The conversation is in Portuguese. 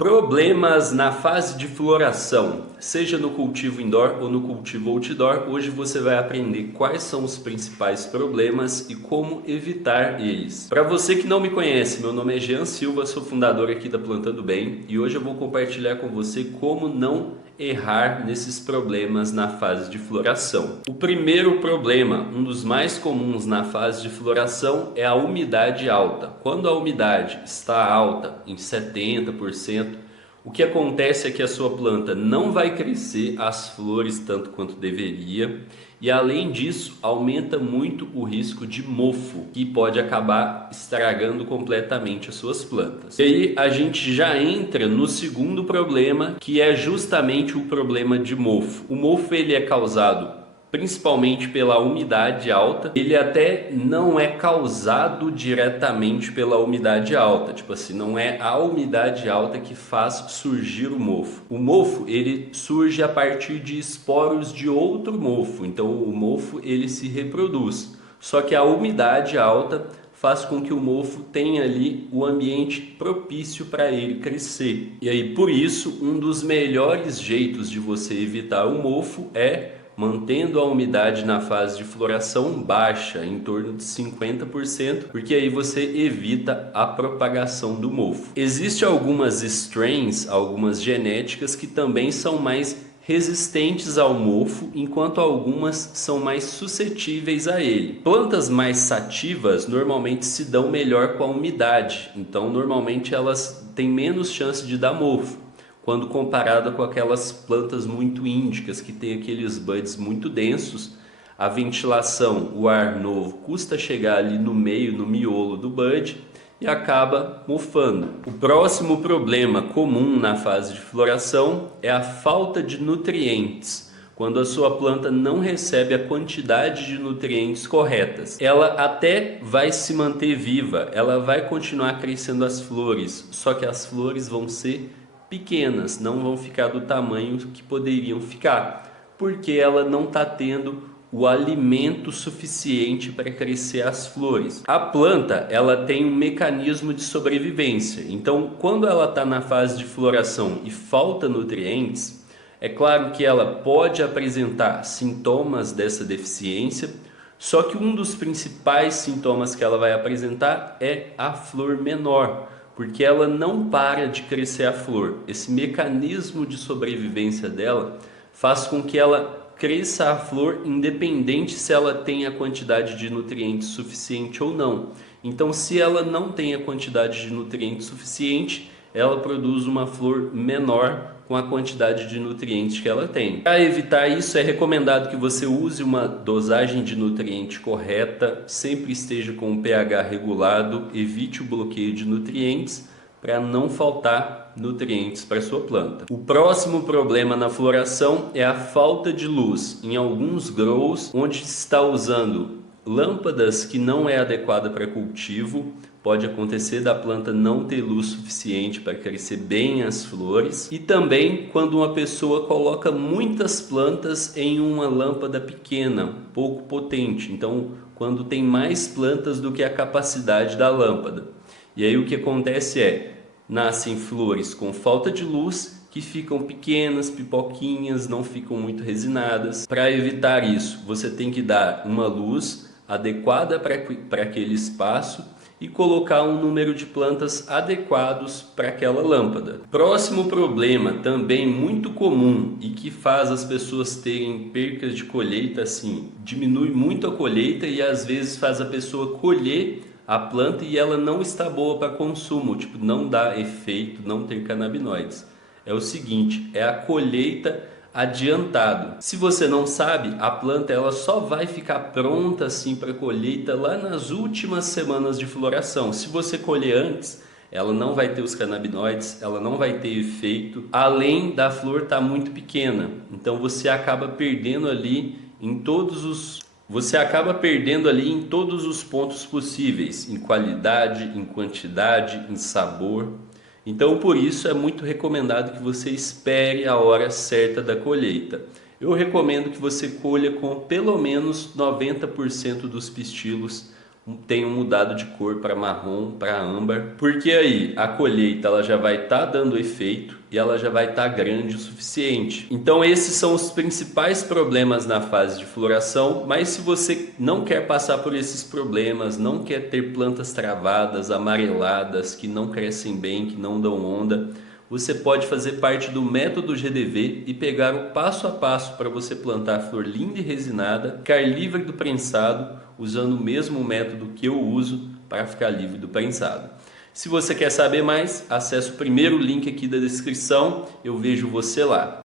Problemas na fase de floração, seja no cultivo indoor ou no cultivo outdoor. Hoje você vai aprender quais são os principais problemas e como evitar eles. Para você que não me conhece, meu nome é Jean Silva, sou fundador aqui da Plantando Bem e hoje eu vou compartilhar com você como não errar nesses problemas na fase de floração. O primeiro problema, um dos mais comuns na fase de floração, é a umidade alta. Quando a umidade está alta, em 70%, o que acontece é que a sua planta não vai crescer as flores tanto quanto deveria e, além disso, aumenta muito o risco de mofo, que pode acabar estragando completamente as suas plantas. E aí a gente já entra no segundo problema, que é justamente o problema de mofo. O mofo ele é causado principalmente pela umidade alta. Ele até não é causado diretamente pela umidade alta, tipo assim, não é a umidade alta que faz surgir o mofo. O mofo ele surge a partir de esporos de outro mofo, então o mofo ele se reproduz. Só que a umidade alta faz com que o mofo tenha ali o ambiente propício para ele crescer. E aí por isso um dos melhores jeitos de você evitar o mofo é mantendo a umidade na fase de floração baixa, em torno de 50%, porque aí você evita a propagação do mofo. Existem algumas strains, algumas genéticas que também são mais resistentes ao mofo, enquanto algumas são mais suscetíveis a ele. Plantas mais sativas normalmente se dão melhor com a umidade, então normalmente elas têm menos chance de dar mofo quando comparada com aquelas plantas muito índicas que tem aqueles buds muito densos. A ventilação, o ar novo custa chegar ali no meio, no miolo do bud e acaba mofando. O próximo problema comum na fase de floração é a falta de nutrientes. Quando a sua planta não recebe a quantidade de nutrientes corretas, ela até vai se manter viva, ela vai continuar crescendo as flores, só que as flores vão ser pequenas, não vão ficar do tamanho que poderiam ficar, porque ela não está tendo o alimento suficiente para crescer as flores. A planta ela tem um mecanismo de sobrevivência, então quando ela está na fase de floração e falta nutrientes, é claro que ela pode apresentar sintomas dessa deficiência, só que um dos principais sintomas que ela vai apresentar é a flor menor, porque ela não para de crescer a flor. Esse mecanismo de sobrevivência dela faz com que ela cresça a flor independente se ela tem a quantidade de nutrientes suficiente ou não. Então, se ela não tem a quantidade de nutrientes suficiente, ela produz uma flor menor com a quantidade de nutrientes que ela tem. Para evitar isso, é recomendado que você use uma dosagem de nutriente correta, sempre esteja com o pH regulado, evite o bloqueio de nutrientes para não faltar nutrientes para sua planta. O próximo problema na floração é a falta de luz. Em alguns grows, onde se está usando lâmpadas que não é adequada para cultivo, pode acontecer da planta não ter luz suficiente para crescer bem as flores. E também quando uma pessoa coloca muitas plantas em uma lâmpada pequena, pouco potente. Então, quando tem mais plantas do que a capacidade da lâmpada. E aí o que acontece é, nascem flores com falta de luz, que ficam pequenas, pipoquinhas, não ficam muito resinadas. Para evitar isso, você tem que dar uma luz adequada para aquele espaço e colocar um número de plantas adequados para aquela lâmpada. Próximo problema, também muito comum e que faz as pessoas terem percas de colheita, assim, diminui muito a colheita e às vezes faz a pessoa colher a planta e ela não está boa para consumo, tipo, não dá efeito, não tem canabinoides. É o seguinte, é a colheita adiantado. Se você não sabe, a planta ela só vai ficar pronta assim para colheita lá nas últimas semanas de floração. Se você colher antes, ela não vai ter os canabinoides, ela não vai ter efeito, além da flor estar muito pequena. Então você acaba perdendo ali em todos os pontos possíveis, em qualidade, em quantidade, em sabor. Então, por isso é muito recomendado que você espere a hora certa da colheita. Eu recomendo que você colha com pelo menos 90% dos pistilos tenham mudado de cor para marrom, para âmbar, porque aí a colheita ela já vai estar dando efeito e ela já vai estar grande o suficiente. Então esses são os principais problemas na fase de floração, mas se você não quer passar por esses problemas, não quer ter plantas travadas, amareladas, que não crescem bem, que não dão onda, você pode fazer parte do método GDV e pegar o passo a passo para você plantar a flor linda e resinada, ficar livre do prensado, usando o mesmo método que eu uso para ficar livre do prensado. Se você quer saber mais, acesse o primeiro link aqui da descrição, eu vejo você lá.